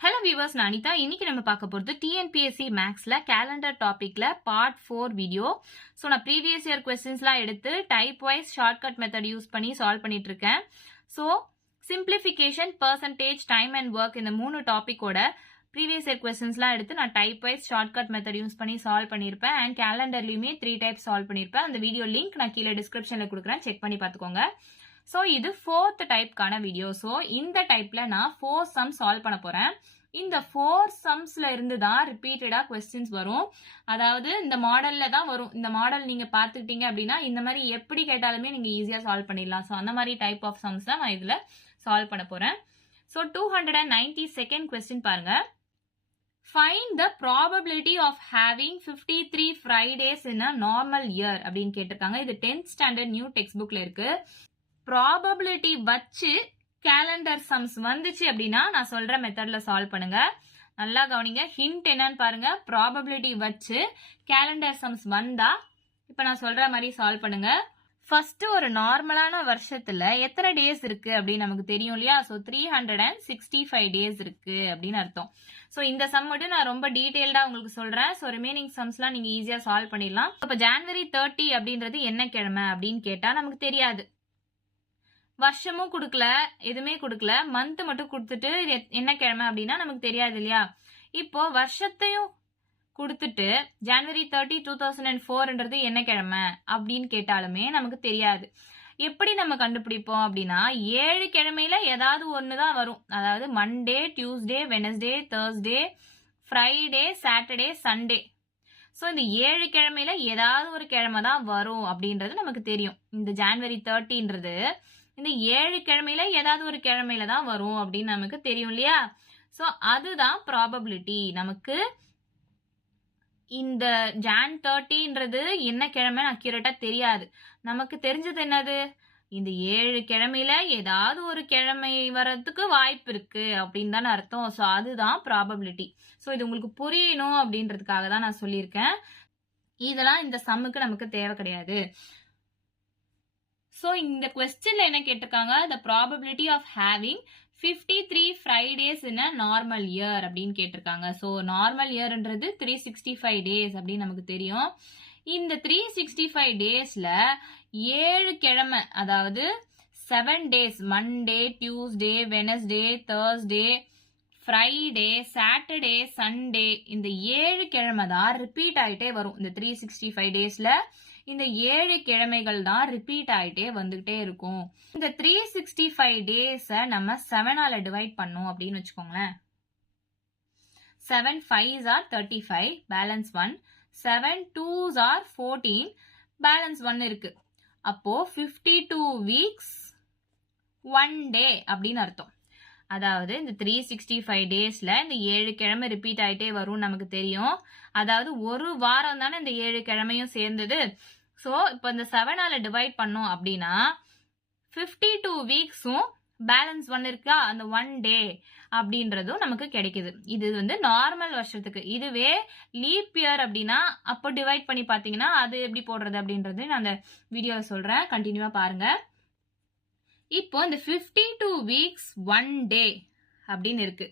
Hello viewers, நான் அனிதா. இன்னைக்கு நம்ம பார்க்க போகிறது டிஎன்பிஎஸ்சி மேக்ஸ்ல கேலண்டர் டாபிக்ல பார்ட் 4 வீடியோ. ஸோ நான் ப்ரீவியஸ் இயர் கொஸ்டின்ஸ்லாம் எடுத்து type wise shortcut method use பண்ணி சால்வ் பண்ணிட்டு இருக்கேன். So simplification, percentage, time and work இந்த 3 டாபிக்கோட ப்ரீவியஸ் இயர் கொஸ்டின்ஸ்லாம் எடுத்து நான் type wise shortcut method use பண்ணி சால்வ் பண்ணியிருப்பேன். அண்ட் கேலண்டர்லையுமே 3 டைப் சால்வ் பண்ணியிருப்பேன். அந்த வீடியோ லிங்க் நான் கீழே டிஸ்கிரிப்ஷனில் கொடுக்குறேன், செக் பண்ணி பார்த்துக்கோங்க. ஸோ இது 4th டைப்க்கான வீடியோ. ஸோ இந்த டைப்ல நான் 4 சம் சால்வ் பண்ண போறேன். இந்த 4 சம்ஸ்ல இருந்து தான் ரிப்பீட்டடா கொஸ்டின்ஸ் வரும். அதாவது இந்த மாடல்ல தான் வரும். இந்த மாடல் நீங்க பாத்துக்கிட்டீங்க அப்படின்னா இந்த மாதிரி எப்படி கேட்டாலுமே நீங்க ஈஸியா சால்வ் பண்ணிடலாம். ஸோ அந்த மாதிரி டைப் ஆஃப் சம்ஸ் தான் நான் இதுல சால்வ் பண்ண போறேன். ஸோ 292nd கொஸ்டின் பாருங்க. Find the probability of having 53 Fridays in a normal year அப்படின்னு கேட்டிருக்காங்க. இது 10th ஸ்டாண்டர்ட் நியூ டெக்ஸ்ட் புக்ல இருக்கு. ப்ராபபிலிட்டி வச்சு கேலண்டர் சம்ஸ் வந்துச்சு அப்படின்னா நான் சொல்ற மெத்தட்ல சால்வ் பண்ணுங்க. நல்லா கவனிங்க. ஹிண்ட் என்னன்னு பாருங்க. ப்ராபபிலிட்டி வச்சு கேலண்டர் சம்ஸ் வந்தா இப்ப நான் சொல்ற மாதிரி சால்வ் பண்ணுங்க. ஃபர்ஸ்ட் ஒரு நார்மலான வருஷத்துல எத்தனை டேஸ் இருக்கு அப்படின்னு நமக்கு தெரியும் இல்லையா? ஸோ 365 டேஸ் இருக்கு அப்படின்னு அர்த்தம். ஸோ இந்த சம் மட்டும் நான் ரொம்ப டீடைல்டா உங்களுக்கு சொல்றேன். ஸோ ரிமைனிங் சம்ஸ்லாம் நீங்க ஈஸியா சால்வ் பண்ணிடலாம். இப்ப ஜனவரி 30 அப்படின்றது என்ன கிழமை அப்படின்னு கேட்டா நமக்கு தெரியாது. வருஷமும் கொடுக்கல, எதுவுமே கொடுக்கல, மந்த் மட்டும் கொடுத்துட்டு என்ன கிழமை அப்படின்னா நமக்கு தெரியாது இல்லையா? இப்போ வருஷத்தையும் கொடுத்துட்டு ஜனவரி 30, 2004ன்றது என்ன கிழமை அப்படின்னு கேட்டாலுமே நமக்கு தெரியாது. எப்படி நம்ம கண்டுபிடிப்போம் அப்படின்னா 7 கிழமையில ஏதாவது ஒண்ணுதான் வரும். அதாவது Monday, Tuesday, Wednesday, Thursday, Friday, Saturday, Sunday. So இந்த 7 கிழமையில ஏதாவது ஒரு கிழமை தான் வரும் அப்படின்றது நமக்கு தெரியும். இந்த ஜனவரி 30ன்றது இந்த 7 கிழமையில ஏதாவது ஒரு கிழமையில தான் வரும் அப்படின்னு நமக்கு தெரியும் இல்லையா? ஸோ அதுதான் ப்ராபபிலிட்டி. நமக்கு இந்த ஜான் 30ன்றது என்ன கிழமை அக்யூரேட்டா தெரியாது. நமக்கு தெரிஞ்சது என்னது? இந்த 7 கிழமையில ஏதாவது ஒரு கிழமை வர்றதுக்கு வாய்ப்பு இருக்கு அப்படின்னு தானே அர்த்தம். ஸோ அதுதான் ப்ராபபிலிட்டி. ஸோ இது உங்களுக்கு புரியணும் அப்படின்றதுக்காக தான் நான் சொல்லியிருக்கேன். இதெல்லாம் இந்த சம்முக்கு நமக்கு தேவை கிடையாது. ஸோ இந்த கொஸ்டின்ல என்ன கேட்டிருக்காங்க? the probability of having 53 Fridays in a normal year அப்படின்னு கேட்டிருக்காங்க. ஸோ நார்மல் இயர்ன்றது 365 டேஸ் அப்படின்னு நமக்கு தெரியும். இந்த 365 டேஸ்ல 7 கிழமை, அதாவது 7 days, Monday, Tuesday, Wednesday, Thursday, Friday, Saturday, Sunday, இந்த 7 கிழமை தான் ரிப்பீட் ஆயிட்டே வரும். இந்த 365 டேஸ்ல இந்த 7 கிழமைகள் தான் ரிப்பீட் ஆயிட்டே வந்துகிட்டே இருக்கும். இந்த 365 டேஸ நம்ம 7ஆல டிவைட் பண்ணோம் அப்படின்னு வச்சுக்கோங்களேன். 7 5s are 35, balance 1. 7 2s are 14, balance 1 இருக்கு. அப்போ 52 வீக்ஸ் 1 டே அப்படின்னு அர்த்தம். அதாவது இந்த 365 டேஸ்ல இந்த 7 கிழமை ரிப்பீட் ஆயிட்டே வரும் நமக்கு தெரியும். அதாவது ஒரு வாரம் தானே இந்த 7 கிழமையும் சேர்ந்தது. ஸோ இப்போ இந்த 7ஆல டிவைட் பண்ணோம் அப்படின்னா 52 வீக்ஸும் பேலன்ஸ் 1 இருக்கா, அந்த 1 டே அப்படின்றதும் நமக்கு கிடைக்குது. இது வந்து நார்மல் வருஷத்துக்கு. இதுவே லீப் இயர் அப்படின்னா அப்போ டிவைட் பண்ணி பார்த்தீங்கன்னா அது எப்படி போடுறது அப்படின்றது நான் அந்த வீடியோவில் சொல்றேன், கண்டினியூவா பாருங்க. இப்போ இந்த 52 வீக்ஸ் 1 டே அப்படின்னு இருக்கு.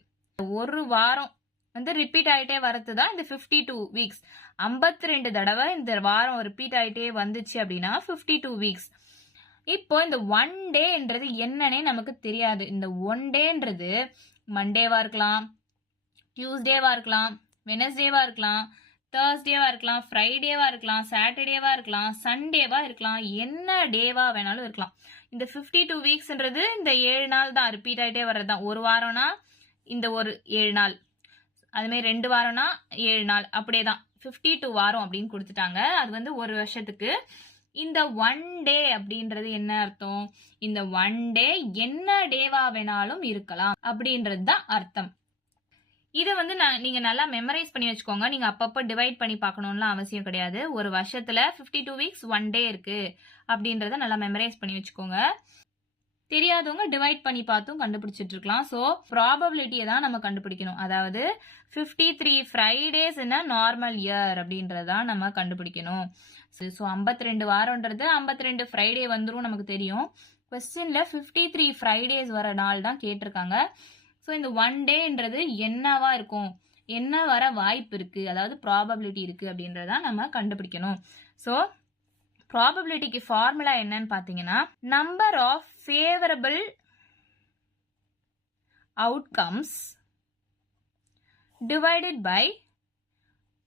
ஒரு வாரம் வந்து ரிப்பீட் ஆயிட்டே வரதுதான் இந்த 52 வீக்ஸ். 52 தடவை இந்த வாரம் ரிப்பீட் ஆயிட்டே வந்துச்சு அப்படின்னா 52 வீக்ஸ். இப்போ இந்த 1 டேன்றது என்னன்னே நமக்கு தெரியாது. இந்த 1 டேன்றது மண்டேவா இருக்கலாம், டியூஸ்டேவா இருக்கலாம், வெனஸ்டேவா இருக்கலாம், தேர்ஸ்டேவா இருக்கலாம், ஃப்ரைடேவா இருக்கலாம், சாட்டர்டேவா இருக்கலாம், சண்டேவா இருக்கலாம், என்ன டேவா வேணாலும் இருக்கலாம். இந்த 52 வீக்ஸ்ன்றது இந்த 7 நாள் தான் ரிப்பீட் ஆயிட்டே வர்றதுதான். ஒரு வாரம்னா இந்த ஒரு 7 நாள், அதுமாதிரி 2 வாரம்னா 7 நாள், அப்படியேதான் 52 வாரம் அப்படின்னு கொடுத்துட்டாங்க. அது வந்து ஒரு வருஷத்துக்கு. இந்த 1 டே அப்படின்றது என்ன அர்த்தம்? இந்த 1 டே என்ன டேவா வேணாலும் இருக்கலாம் அப்படின்றது தான் அர்த்தம். இதை வந்து நீங்க நல்லா மெமரைஸ் பண்ணி வச்சுக்கோங்க. நீங்க அப்பப்போ டிவைட் பண்ணி பார்க்கணும்லாம் அவசியம் கிடையாது. ஒரு வருஷத்துல 52 வீக்ஸ் 1 டே இருக்கு அப்படின்றத நல்லா மெமரைஸ் பண்ணி வச்சுக்கோங்க. தெரியாதவங்க டிவைட் பண்ணி பார்த்தும் கண்டுபிடிச்சிட்டு இருக்கலாம். ஸோ ப்ராபபிலிட்டியை தான் நம்ம கண்டுபிடிக்கணும். அதாவது 53 Fridays in a normal year அப்படின்றதான் நம்ம கண்டுபிடிக்கணும். ஸோ 52 வாரம்ன்றது 52 ஃப்ரைடே வந்துடும் நமக்கு தெரியும். கொஸ்டின்ல 53 ஃப்ரைடேஸ் வர நாள் தான் கேட்டிருக்காங்க. ஸோ இந்த 1 டேன்றது என்னவா இருக்கும், என்ன வர வாய்ப்பு இருக்கு, அதாவது ப்ராபபிலிட்டி இருக்கு அப்படின்றத நம்ம கண்டுபிடிக்கணும். ஸோ ப்ராபபிலிட்டிக்கு ஃபார்முலா என்னன்னு பார்த்தீங்கன்னா, number of favourable outcomes divided by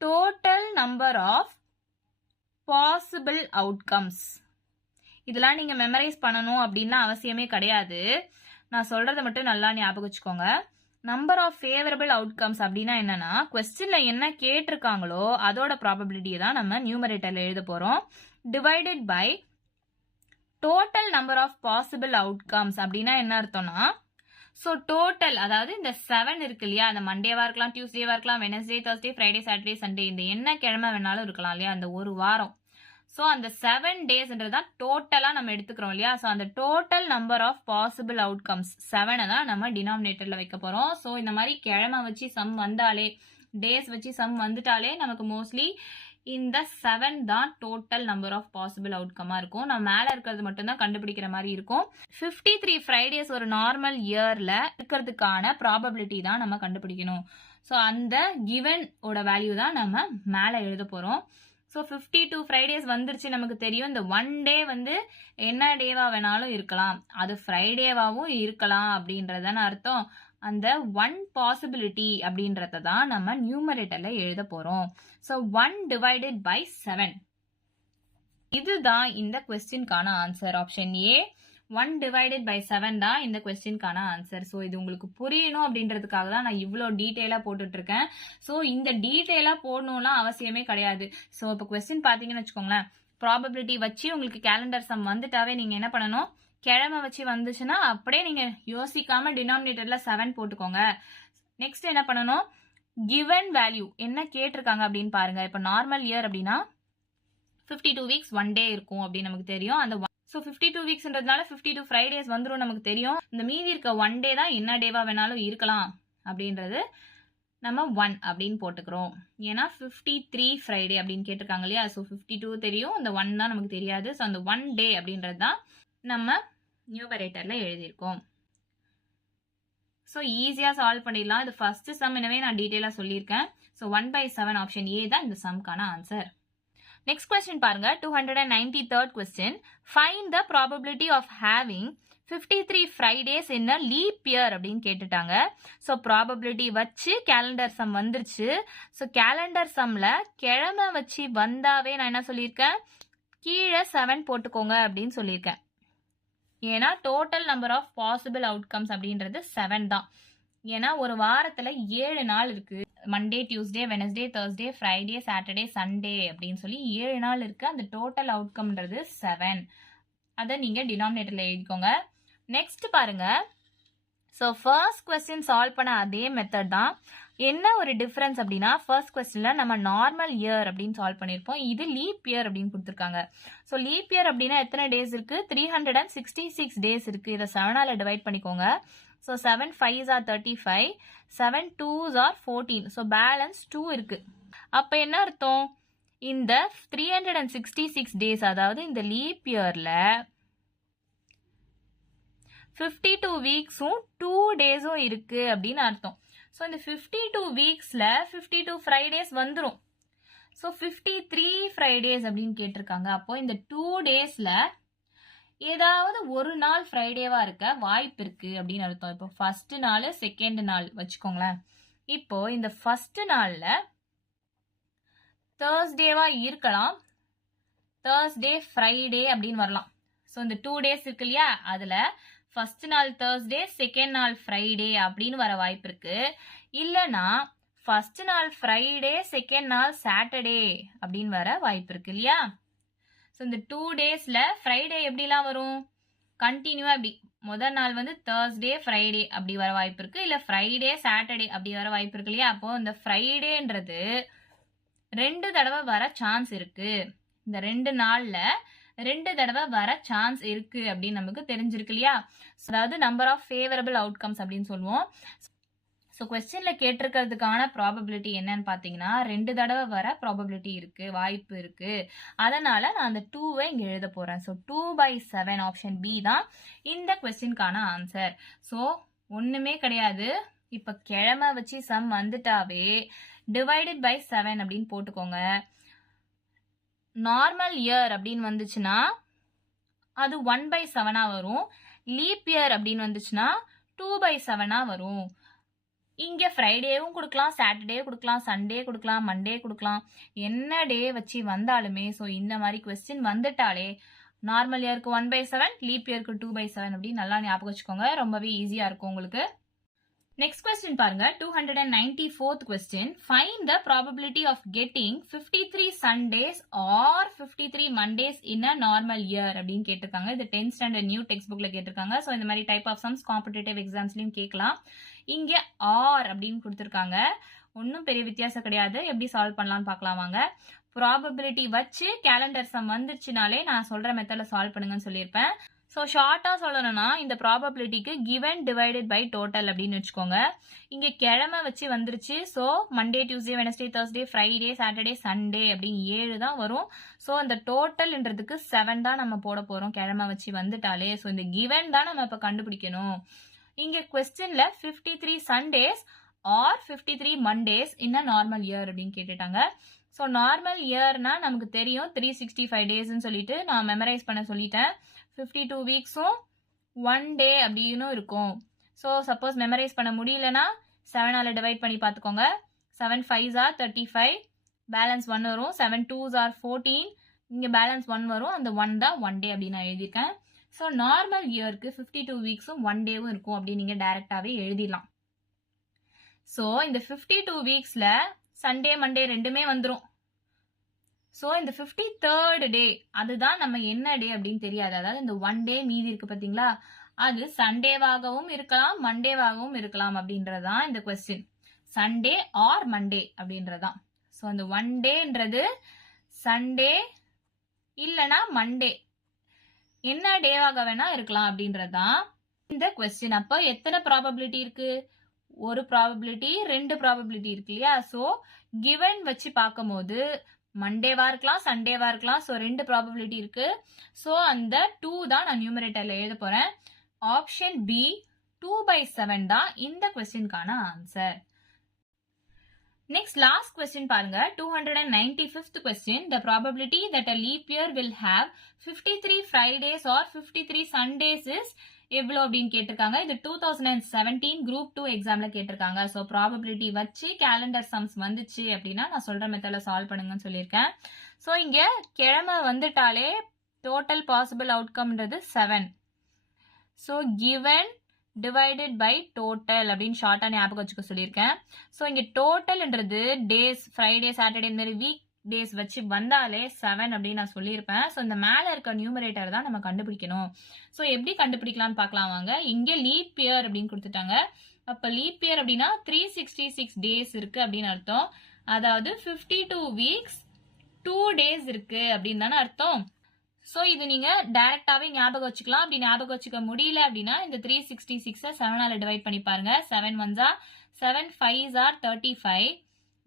total number of possible outcomes. இதெல்லாம் நீங்க மெமரைஸ் பண்ணணும் அப்படின்னு அவசியமே கிடையாது. நான் சொல்றதை மட்டும் நல்லா ஞாபகம் வச்சுக்கோங்க. நம்பர் ஆஃப் ஃபேவரபிள் அவுட்கம்ஸ் அப்படின்னா என்னன்னா, கொஸ்டின்ல என்ன கேட்டிருக்காங்களோ அதோட ப்ராபபிலிட்டியை தான் நம்ம நியூமரேட்டர்ல எழுத போறோம். Divided by total number of possible outcomes அப்படின்னா என்ன அர்த்தம்னா, ஸோ டோட்டல் அதாவது இந்த 7 இருக்கு இல்லையா, அந்த மண்டேவா இருக்கலாம், டியூஸ்டேவா இருக்கலாம், Wednesday, Thursday, Friday, Saturday, Sunday, இந்த என்ன கிழமை வேணாலும் இருக்கலாம் இல்லையா, அந்த ஒரு வாரம். ஸோ அந்த 7 டேஸ்ன்றது தான் டோட்டலாக நம்ம எடுத்துக்கிறோம் இல்லையா. ஸோ அந்த total number of possible outcomes 7 தான் நம்ம டினாமினேட்டரில் வைக்க போகிறோம். ஸோ இந்த மாதிரி கிழமை வச்சு சம் வந்தாலே, டேஸ் வச்சு சம் வந்துட்டாலே நமக்கு மோஸ்ட்லி இந்த 7 தான் டோட்டல் நம்பர் ஆஃப் பாசிபிள் அவுட்கமா இருக்கும். நம்ம மேல இருக்கிறது மட்டும் தான் கண்டுபிடிக்கிற மாதிரி இருக்கும். 53 ஃப்ரைடேஸ் ஒரு நார்மல் இயர்ல இருக்கிறதுக்கான ப்ராபபிலிட்டி தான் நம்ம கண்டுபிடிக்கணும். ஸோ அந்த கிவன் ஓட வேல்யூ தான் நம்ம மேல எழுத போறோம். ஸோ 52 ஃப்ரைடேஸ் வந்துருச்சு நமக்கு தெரியும். இந்த 1 டே வந்து என்ன டேவா வேணாலும் இருக்கலாம், அது ஃப்ரைடேவாவும் இருக்கலாம் அப்படின்றதான அர்த்தம். அந்த 1 பாசிபிலிட்டி அப்படின்றத தான் நம்ம நியூமரேட்டர்ல எழுத போறோம். ஸோ 1 டிவைடட் பை 7 இதுதான் இந்த கொஸ்டின்கான answer. Option A 1 divided by 7 தான் இந்த கொஸ்டின்கான ஆன்சர். ஸோ இது உங்களுக்கு புரியணும் அப்படின்றதுக்காக தான் நான் இவ்வளோ டீட்டெயிலாக போட்டுட்டு இருக்கேன். ஸோ இந்த டீட்டெயிலாக போடணும்லாம் அவசியமே கிடையாது. ஸோ இப்போ கொஸ்டின் பார்த்தீங்கன்னு வச்சுக்கோங்களேன், ப்ராபபிலிட்டி வச்சு உங்களுக்கு கேலண்டர் சம் வந்துட்டாவே நீங்க என்ன பண்ணணும், கிழமை வச்சு வந்துச்சுன்னா அப்படியே நீங்க யோசிக்காம டினாமினேட்டர்ல 7 போட்டுக்கோங்க. நெக்ஸ்ட் என்ன பண்ணணும், கிவன் வேல்யூ என்ன கேட்டிருக்காங்க அப்படின்னு பாருங்க. இப்போ நார்மல் இயர் அப்படின்னா 52 வீக்ஸ் 1 டே இருக்கும் அப்படின்னு நமக்கு தெரியும். அந்த ஸோ 52 வீக்ஸ்ன்றதுனால 52 ஃப்ரைடேஸ் வந்துடும் நமக்கு தெரியும். இந்த மீதி இருக்க 1 டே தான் என்ன டேவா வேணாலும் இருக்கலாம் அப்படின்றது நம்ம 1 அப்படின்னு போட்டுக்கிறோம். ஏன்னா 53 ஃப்ரைடே அப்படின்னு கேட்டிருக்காங்க இல்லையா. ஸோ 52 தெரியும், இந்த 1 தான் நமக்கு தெரியாது. ஸோ அந்த 1 டே அப்படின்றது தான் நம்ம நியூமரேட்டர்ல எழுதியிருக்கோம். ஸோ ஈஸியாக சால்வ் பண்ணிடலாம். இது ஃபர்ஸ்ட் சம், எனவே நான் டீட்டெயிலாக சொல்லியிருக்கேன். ஸோ 1/7 ஆப்ஷன் ஏ தான் இந்த சம்க்கான ஆன்சர். நெக்ஸ்ட் கொஸ்டின் பாருங்க, 293rd question. Find the probability of having 53 Fridays in a leap year அப்படின்னு கேட்டுட்டாங்க. ஸோ ப்ராபபிலிட்டி வச்சு கேலண்டர் சம் வந்துருச்சு. ஸோ கேலண்டர் சம்ல கிழமை வச்சு வந்தாவே நான் என்ன சொல்லியிருக்கேன், கீழே 7 போட்டுக்கோங்க அப்படின்னு சொல்லியிருக்கேன். ஏன்னா total number of possible outcomes அப்படின்றது 7 தான். ஏன்னா ஒரு வாரத்துல 7 நாள் இருக்கு. Monday, Tuesday, Wednesday, Thursday, Friday, Saturday, Sunday அப்படின்னு சொல்லி 7 நாள் இருக்கு. அந்த டோட்டல் அவுட்கம்ன்றது 7. அதை நீங்க டினாமினேட்டர்ல எழுதிக்கோங்க. நெக்ஸ்ட் பாருங்க, ஸோ ஃபர்ஸ்ட் கொஸ்டின் சால்வ் பண்ண அதே மெத்தட் தான். என்ன ஒரு டிஃபரன்ஸ் அப்படின்னா, ஃபர்ஸ்ட் கொஸ்டின்ல நம்ம நார்மல் இயர் அப்படின்னு சால்வ் பண்ணியிருப்போம், இது லீப் இயர் அப்படின்னு கொடுத்துருக்காங்க. ஸோ லீப் இயர் அப்படின்னா எத்தனை டேஸ் இருக்கு, 366 டேஸ் இருக்கு. இதை 7ஆல டிவைட் பண்ணிக்கோங்க. So 7 5s are 35, 7 2s are 14. So balance 2 இருக்கு. அப்ப என்ன அர்த்தம், இந்த 366 டேஸ் அதாவது இந்த லீப் இயர்ல 52 வீக்ஸும் 2 டேஸும் இருக்கு அப்படின்னு அர்த்தம். ஸோ இந்த 52 வீக்ஸ்ல 52 ஃப்ரைடேஸ் வந்துடும். ஸோ 53 ஃப்ரைடேஸ் அப்படின்னு கேட்டிருக்காங்க. அப்போ இந்த 2 டேஸ்ல ஏதாவது ஒரு நாள் ஃப்ரைடேவா இருக்க வாய்ப்பு இருக்கு அப்படின்னு அர்த்தம். இப்போ ஃபர்ஸ்ட் நாள், செகண்ட் நாள் வச்சுக்கோங்களேன். இப்போ இந்த ஃபர்ஸ்ட் நாள்ல தேர்ஸ்டேவா இருக்கலாம், தேர்ஸ்டே ஃப்ரைடே அப்படின்னு வரலாம். ஸோ இந்த 2 டேஸ் இருக்கு இல்லையா, அதுல ஃபர்ஸ்ட் நாள் தேர்ஸ்டே, செகண்ட் நாள் ஃப்ரைடே அப்படின்னு வர வாய்ப்பு இருக்கு. இல்லைன்னா ஃபர்ஸ்ட் நாள் ஃப்ரைடே, செகண்ட் நாள் சாட்டர்டே அப்படின்னு வர வாய்ப்பு இருக்கு இல்லையா. ஸோ இந்த 2 டேஸ்ல ஃப்ரைடே எப்படிலாம் வரும், கண்டினியூவா இப்படி முதல் நாள் வந்து தேர்ஸ்டே ஃப்ரைடே அப்படி வர வாய்ப்பு இருக்கு, இல்ல ஃப்ரைடே சாட்டர்டே அப்படி வர வாய்ப்பு இருக்கு இல்லையா. அப்போ இந்த ஃப்ரைடேன்றது 2 தடவை வர சான்ஸ் இருக்கு. இந்த 2 நாள்ல 2 தடவை வர சான்ஸ் இருக்கு அப்படின்னு நமக்கு தெரிஞ்சிருக்கு இல்லையா. அதாவது நம்பர் ஆஃப் ஃபேவரபிள் அவுட்கம்ஸ் அப்படின்னு சொல்லுவோம். ஸோ கொஸ்டின்ல கேட்டிருக்கிறதுக்கான ப்ராபபிலிட்டி என்னன்னு பார்த்தீங்கன்னா 2 தடவை வர ப்ராபபிலிட்டி இருக்கு, வாய்ப்பு இருக்கு. அதனால நான் அந்த 2வை இங்க எழுத போறேன். ஸோ 2/7 ஆப்ஷன் பி தான் இந்த கொஸ்டின்கான ஆன்சர். ஸோ ஒண்ணுமே கிடையாது. இப்ப கிழமை வச்சு சம் வந்துட்டாவே டிவைடட் பை 7 அப்படின்னு போட்டுக்கோங்க. நார்மல் இயர் அப்படின்னு வந்துச்சுன்னா அது 1/7 வரும். லீப் இயர் அப்படின்னு வந்துச்சுன்னா 2/7 வரும். இங்க ஃப்ரைடேவும் கொடுக்கலாம், சாட்டர்டே கொடுக்கலாம், சண்டே கொடுக்கலாம், மண்டே கொடுக்கலாம். என்ன டே வச்சு வந்தாலுமே ஸோ இந்த மாதிரி கொஸ்டின் வந்துட்டாலே நார்மல் இயருக்கு 1/7, லீப் இயருக்கு 2/7 அப்படின்னு நல்லா ஞாபகம் வச்சுக்கோங்க. ரொம்பவே ஈஸியா இருக்கும் உங்களுக்கு. நெக்ஸ்ட் கொஸ்டின் பாருங்க. 294th question. Find the probability of getting 53 Sundays or 53 Mondays in a normal year அப்படின்னு கேட்டிருக்காங்க. இது 10th ஸ்டாண்டர்ட் நியூ டெக்ஸ்ட் புக்ல கேட்டிருக்காங்க. ஸோ இந்த மாதிரி டைப் ஆஃப் சம்ஸ் காம்படிட்டிவ் எக்ஸாம்ஸ்லயும் கேட்கலாம். இங்க ஆர் அப்படின்னு கொடுத்திருக்காங்க. ஒன்னும் பெரிய வித்தியாசம் கிடையாது. எப்படி சால்வ் பண்ணலாம்னு பார்க்கலாம் வாங்க. ப்ராபபிலிட்டி வச்சு கேலண்டர் சம் வந்துருச்சுனாலே நான் சொல்ற மெத்தட்ல சால்வ் பண்ணுங்கன்னு சொல்லியிருப்பேன். ஸோ ஷார்ட்டா சொல்லணும்னா இந்த ப்ராபபிலிட்டிக்கு கிவன் டிவைடட் பை டோட்டல் அப்படின்னு வச்சுக்கோங்க. இங்க கிழமை வச்சு வந்துருச்சு. So Monday, Tuesday, Wednesday, Thursday, Friday, Saturday, Sunday அப்படின்னு 7 தான் வரும். ஸோ அந்த டோட்டல்ன்றதுக்கு 7 தான் நம்ம போட போறோம் கிழமை வச்சு வந்துட்டாலே. ஸோ இந்த கிவன் தான் நம்ம இப்ப கண்டுபிடிக்கணும். இங்க கொஸ்டின்ல 53 Sundays or 53 Mondays in a normal year அப்படின்னு கேட்டுட்டாங்க. ஸோ நார்மல் இயர்னா நமக்கு தெரியும் 365 டேஸ்ன்னு சொல்லிட்டு நான் மெமரைஸ் பண்ண சொல்லிட்டேன். 52 வீக்ஸும் 1 டே அப்படின்னு இருக்கும். ஸோ சப்போஸ் மெமரைஸ் பண்ண முடியலன்னா 7ஆல டிவைட் பண்ணி பார்த்துக்கோங்க. 7 5s are 35, பேலன்ஸ் 1 வரும். 7 2s are 14, இங்க பேலன்ஸ் 1 வரும். அந்த 1 தான் 1 டே அப்படின்னு நான் எழுதியிருக்கேன். ஸோ நார்மல் இயருக்கு 52 வீக்ஸும் 1 டேவும் இருக்கும் அப்படின்னு நீங்க டைரக்டாவே எழுதிடலாம். ஸோ இந்த 52 வீக்ஸ்ல சண்டே, மண்டே ரெண்டுமே வந்துடும். ஸோ இந்த 53rd டே அதுதான் நம்ம என்ன டே அப்படின்னு தெரியாது. அதாவது இந்த 1 டே மீதி இருக்கு பாத்தீங்களா, அது சண்டேவாகவும் இருக்கலாம், மண்டேவாகவும் இருக்கலாம் அப்படின்றதுதான் இந்த கொஸ்டின். சண்டே ஆர் மண்டே அப்படின்றதுதான். ஸோ அந்த 1 டேன்றது சண்டே இல்லனா மண்டே என்ன டேவாக வேணா இருக்கலாம் அப்படின்றதுதான் இந்த கொஸ்டின். அப்ப எத்தனை ப்ராபபிலிட்டி இருக்கு? ஒரு ப்ராபபிலிட்டி, 2 ப்ராபபிலிட்டி இருக்கு இல்லையா? ஸோ கிவன் வச்சு பார்க்கும்போது மண்டேவா இருக்கலாம், சண்டேவா இருக்கலாம். ஸோ 2 ப்ராபபிலிட்டி இருக்கு. ஸோ அந்த 2 தான் நான் நியூமரேட்டர்ல எழுத போறேன். ஆப்ஷன் பி 2/7 தான் இந்த கொஸ்டின்கான ஆன்சர். நெக்ஸ்ட் லாஸ்ட் கொஸ்டின் பாருங்க. 295th question. The probability that a leap year will have 53 Fridays or 53 Sundays is எவ்வளோ அப்படின்னு கேட்டிருக்காங்க. இது 2017 குரூப் 2 எக்ஸாம்ல கேட்டிருக்காங்க. ஸோ ப்ராபபிலிட்டி வச்சு கேலண்டர் சம்ஸ் வந்துச்சு அப்படின்னா நான் சொல்ற மெத்தட்ல சால்வ் பண்ணுங்கன்னு சொல்லியிருக்கேன். ஸோ இங்க கிழமை வந்துட்டாலே டோட்டல் பாசிபிள் அவுட்கம்ன்றது 7. So given divided by total அப்படின்னு ஷார்ட்டா ஞாபகம் வச்சுக்க சொல்லியிருக்கேன். ஸோ இங்க டோட்டல்ன்றது டேஸ், ஃப்ரைடே, சாட்டர்டே இந்த மாதிரி வீக் டேஸ் வச்சு வந்தாலே 7 அப்படின்னு நான் சொல்லியிருப்பேன். ஸோ இந்த மேல இருக்க நியூமரேட்டர் தான் நம்ம கண்டுபிடிக்கணும். ஸோ எப்படி கண்டுபிடிக்கலாம்னு பார்க்கலாம் வாங்க. இங்க லீப் இயர் அப்படின்னு கொடுத்துட்டாங்க. அப்ப லீப் இயர் அப்படின்னா 366 டேஸ் இருக்கு அப்படின்னு அர்த்தம். அதாவது 52 வீக்ஸ் 2 டேஸ் இருக்கு அப்படின்னு தானே அர்த்தம். ஸோ இது நீங்க டைரக்டாவே ஞாபகம் வச்சுக்கலாம். அப்படி ஞாபகம் வச்சுக்க முடியல அப்படின்னா இந்த 366 7ஆல டிவைட் பண்ணி பாருங்க. 7 1s are 7 5s are 35,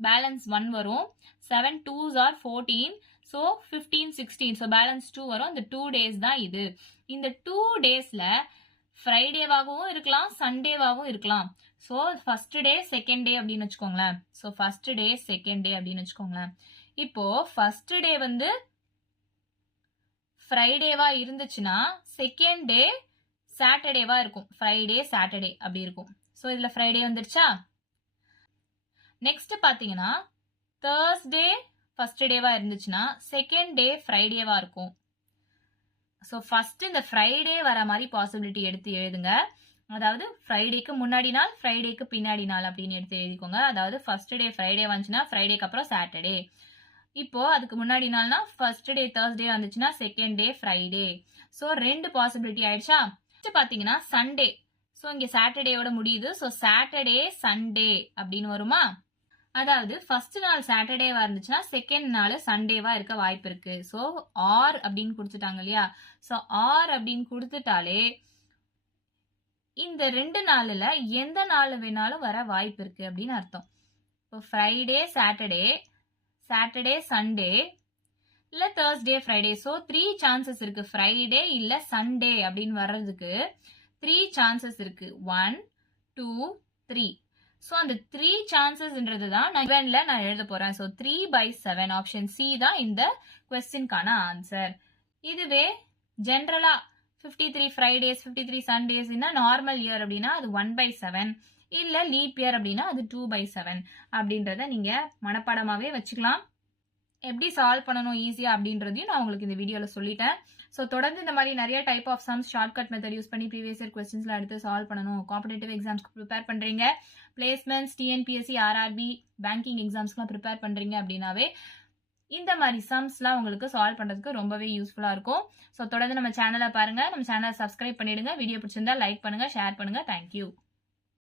balance 1 வரும். 7 2s are 14, so 15 16, so balance 2 வரும். இந்த 2 டேஸ் தான் இது. இந்த 2 டேஸ்ல ஃப்ரைடேவாகவும் இருக்கலாம், சண்டேவாகவும் இருக்கலாம். So first day, second day அப்படின்னு வச்சுக்கோங்களேன். So first day, second day அப்படின்னு வச்சுக்கோங்களேன். இப்போ ஃபர்ஸ்ட் டே வந்து ஃப்ரைடேவா இருந்துச்சுன்னா செகண்ட் டே சாட்டர்டேவா இருக்கும். ஃப்ரைடே சாட்டர்டே அப்படி இருக்கும். ஸோ இதுல ஃப்ரைடே வந்துருச்சா? நெக்ஸ்ட் பாத்தீங்கன்னா தேர்ஸ்டே ஃபர்ஸ்ட் டேவா இருந்துச்சுன்னா செகண்ட் டே ஃப்ரைடேவா இருக்கும். ஸோ ஃபர்ஸ்ட் இந்த ஃப்ரைடே வர மாதிரி பாசிபிலிட்டி எடுத்து எழுதுங்க. அதாவது ஃப்ரைடேக்கு முன்னாடி நாள், ஃப்ரைடேக்கு பின்னாடி நாள் அப்படின்னு எடுத்து எழுதிக்கோங்க. அதாவது ஃபர்ஸ்ட் டே ஃப்ரைடே வந்துச்சுன்னா ஃப்ரைடேக்கு அப்புறம் சாட்டர்டே. இப்போ அதுக்கு முன்னாடி நாள்னா ஃபர்ஸ்ட் டே தேர்ஸ்டே வந்துச்சுன்னா second day Friday. So 2 possibility ஆயிடுச்சா? பாத்தீங்கன்னா சண்டே. ஸோ இங்க சாட்டர்டேயோட முடியுது. ஸோ சாட்டர்டே சண்டே அப்படின்னு வருமா? அதாவது ஃபர்ஸ்ட் நாள் சாட்டர்டேவா இருந்துச்சுன்னா செகண்ட் நாள் சண்டேவா இருக்க வாய்ப்பு இருக்கு. ஸோ ஆர் அப்படின்னு கொடுத்துட்டாங்க இல்லையா? ஸோ ஆர் அப்படின்னு கொடுத்துட்டாலே இந்த 2 நாள்ல எந்த நாள் வேணாலும் வர வாய்ப்பு இருக்கு அப்படின்னு அர்த்தம். இப்போ ஃப்ரைடே சாட்டர்டே, சாட்டர்டே சண்டே, இல்ல தேர்ஸ்டே ஃப்ரைடே. ஸோ 3 சான்சஸ் இருக்கு. ஃப்ரைடே இல்ல சண்டே அப்படின்னு வர்றதுக்கு 3 சான்சஸ் இருக்கு. 1 2 3. ஸோ அந்த 3 சான்சஸ்ன்றது தான் நான் இவன்ல நான் எழுத போறேன். ஸோ 3/7 ஆப்ஷன் சி தான் இந்த கொஸ்டின்கான ஆன்சர். இதுவே ஜென்ரலா 53 ஃப்ரைடேஸ் 53 சண்டேஸ் நார்மல் இயர் அப்படின்னா அது 1/7, இல்ல லீப் இயர் அப்படின்னா அது 2/7 அப்படின்றத நீங்க மனப்பாடமாவே வச்சுக்கலாம். எப்படி சால்வ் பண்ணணும் ஈஸியா அப்படின்றதையும் நான் உங்களுக்கு இந்த வீடியோல சொல்லிட்டேன். ஸோ தொடர்ந்து இந்த மாதிரி நிறைய type of sums shortcut method use பண்ணி ப்ரீவியஸ் இயர் கொஸ்டின்ஸ்ல எடுத்து சால்வ் பண்ணணும், காம்படிட்டிவ் எக்ஸாம்ஸ்க்கு ப்ரிப்பேர் பண்றீங்க, பிளேஸ்மெண்ட்ஸ், டிஎன்பிஎஸ்சி, ஆர்ஆர்பி, பேங்கிங் எக்ஸாம்ஸ்க்குலாம் ப்ரிப்பேர் பண்றீங்க அப்படின்னாவே இந்த மாதிரி சம்ஸ்லாம் உங்களுக்கு சால்வ் பண்றதுக்கு ரொம்பவே யூஸ்ஃபுல்லா இருக்கும். ஸோ தொடர்ந்து நம்ம சேனலை பாருங்க, நம்ம சேனலை சப்ஸ்கிரைப் பண்ணிடுங்க, வீடியோ பிடிச்சிருந்தா லைக் பண்ணுங்க, ஷேர் பண்ணுங்க. தேங்க்யூ.